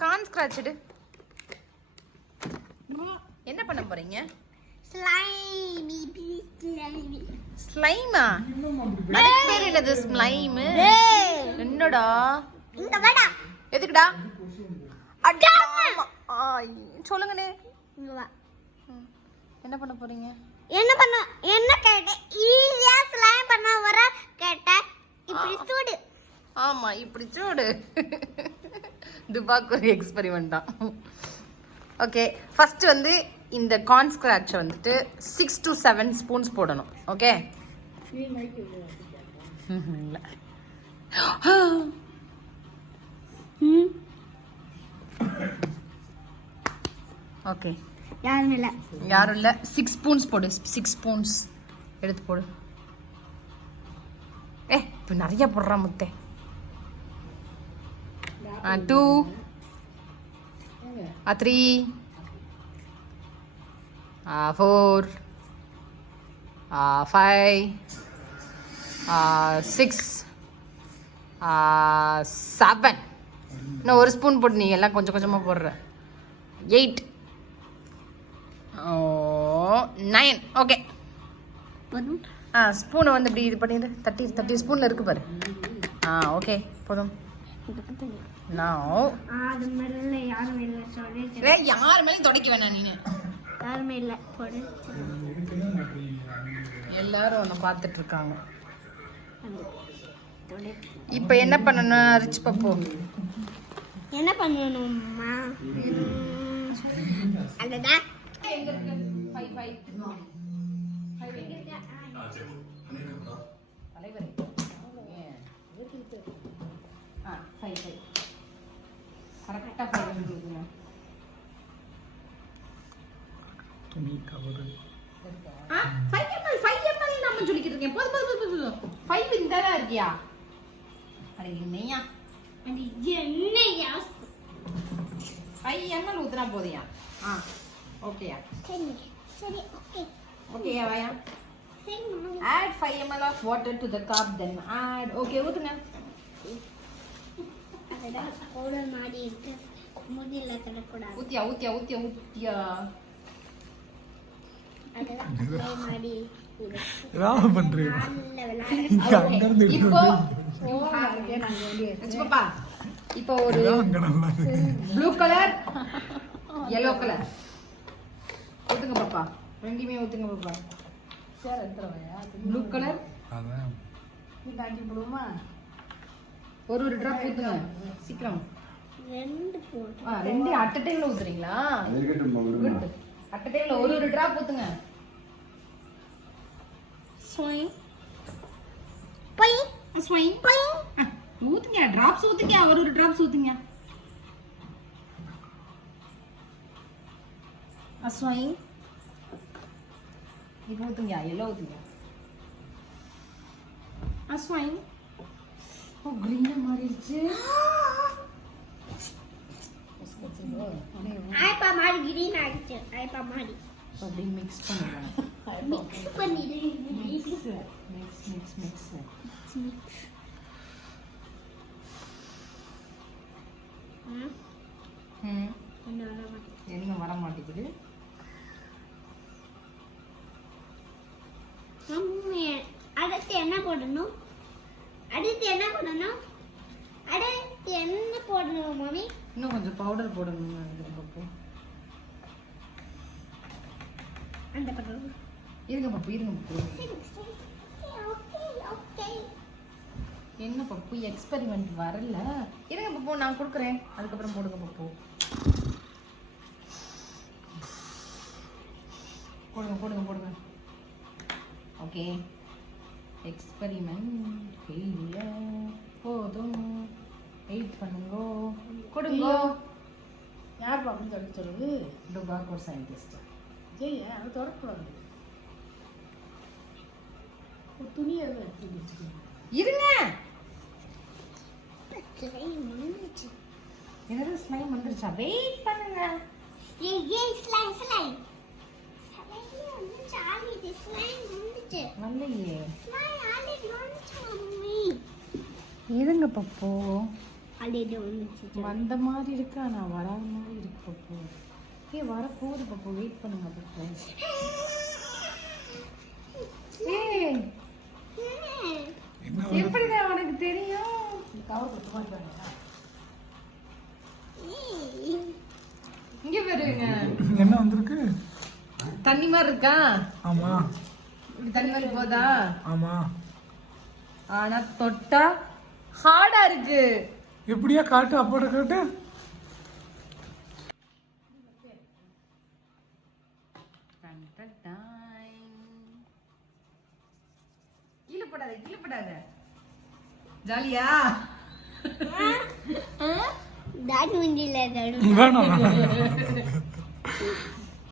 Corn scratch எடு. என்ன பண்ண போறீங்க? ஸ்லைமா? அதுக்கு பேர் என்னது ஸ்லைம்? என்னடா? இங்க வாடா. எதுக்குடா? அடா. சொல்லுங்கனே. இங்க வா. என்ன பண்ண போறீங்க? என்ன கேட்ட? ஈஸியா ஸ்லைம் பண்ண வர கேட்ட. இப்படி சூடு. ஆமா, இப்படி சூடு. துபாக்கு ஒரு எக்ஸ்பெரிமெண்ட் தான். ஓகே, ஃபர்ஸ்ட் வந்து இந்த கார்ன் ஸ்கிராட்ச் வந்துட்டு 6 to 7 ஸ்பூன்ஸ் போடணும். ஓகே, இல்ல ஓகே, யாரும் இல்ல 6 ஸ்பூன்ஸ் போடு. 6 ஸ்பூன்ஸ் எடுத்து போடு. இப்போ நிறைய போடுறா முத்தே. 2 3 4 5 6 7. இன்னும் ஒரு ஸ்பூன் போட்டு, நீ எல்லாம் கொஞ்சம் கொஞ்சமாக போடுற. 8 9. ஓகே, ஸ்பூனை வந்து இப்படி இது பண்ணிடு. 30 ஸ்பூனில் இருக்கு பாரு. ஓகே, போதும். யாரு மேலேயும் தொடக்க வேணாம். நீ யாருமே இல்ல. எல்லாரும் உன்னை பார்த்துட்டு இருக்காங்க. இப்போ என்ன பண்ணணும் ரிச் பப்பு? என்ன பண்ணணும்மா? அடடா எங்க இருக்கு? 5 5 எங்க இருக்கு? தலைவர் 5 கரெக்டா 5 வந்துருக்குங்க. துணி கவர் 5 ml நம்ம சொல்லிக்கிட்டு இருக்கேன். போதும் 5 இந்தடா இருக்கியா? அட என்னையா? அது என்னையா? 5 ml ஊத்துனா போதியா? ஓகேயா? சரி ஓகே. ஓகேயா வாயா? சரி மாமி. Add 5 ml of water to the cup, then add. Okay, ஊத்துங்க. அதடா பவுடர் மாதிரி இருக்கு. முடியல தடக்கூடாது. ஊத்தியா. அதடா பவுடர் மாதிரி இருக்கு. ராவ பண்றீங்க. அங்க இருந்து இப்போ பாப்பா, இப்போ ஒரு ப்ளூ கலர், yellow கலர் ஊத்துங்க பாப்பா. ரெண்டுமே ஊத்துங்க பாப்பா. சார் எத்தறவையா? ப்ளூ கலர் அதான் நீ தாக்கி போடுமா? ஒரு டிராப் ஊத்துங்க சீக்கிரம். ரெண்டு போடு. ரெண்டு அட் a டைம்ல ஊத்துறீங்களா? குட். அட் a டைம்ல ஒரு டிராப் ஊத்துங்க. Swing by swing by. ஊத்துங்க, டிராப்ஸ் ஊத்துங்க. ஒரு டிராப்ஸ் ஊத்துங்க. ஸ்வைங் இப்போ ஊத்துங்க. எல்லோ ஊத்துங்க. ஸ்வைங் கிரீனா மாறிடுச்சு. ஐப்பா மாதிரி கிரீன் ஆயிடுச்சு. ஐப்பா மாதிரி அப்படி மிக்ஸ் பண்ணுங்க. மிக்ஸ் பண்ணிடு. மிக்ஸ் என்ன வர மாட்டேங்குது. அடுத்து என்ன போடணும்? மாமி? இன்னும் கொஞ்சம் பவுடர் போடணும். அந்த பக்கம் இருங்க பப்பு. என்ன பப்பு எக்ஸ்பெரிமெண்ட் வரல? இருங்க பப்பு, நான் கொடுக்குறேன். அதுக்கப்புறம் போடுங்க பப்பு. போடுங்க. Okay, experiment failure. போதும், வெயிட் பண்ணுங்க. கொடுங்க. யார் பாப்பா தொடக்க சொல்லுது? டுபாக் ஒரு சயின்டிஸ்ட். ஜெய் அது தொடக்கூடாது. ஒரு துணியை எடுத்து வச்சுக்கோங்க. இருங்க. என்னது ஸ்லைம் வந்துருச்சா? வெயிட் பண்ணுங்க. ஏய் ஸ்லைம் வந்துச்சு. ஆல்ரெடி ஸ்லைம் வந்துச்சு. நல்லையே. ஸ்லைம் ஆல்ரெடி வந்துச்சு மம்மி. இருங்க பப்பு. அள்ளிட்டு வந்துச்சு வந்த மாதிரி இருக்கா நான் வராத மாதிரி இருக்கு பப்பு. வர போகுது பப்பு, வெயிட் பண்ணுங்க பப்பு. எப்படிதான் உனக்கு தெரியும்? கவர் கொடுத்த மாதிரி பாருங்க. இங்க பாருங்க, என்ன வந்திருக்கு? தண்ணி மாதிரி இருக்கா? ஆமா இப்படி தண்ணி மாதிரி போதா? ஆமா. ஆனா தொட்டா ஹார்டா இருக்கு. எப்படியா காட்டு, அப்போட காட்டு. கீழே போடாத, கீழே போடாத. ஜாலியா? டாடி முந்தில வேணாம்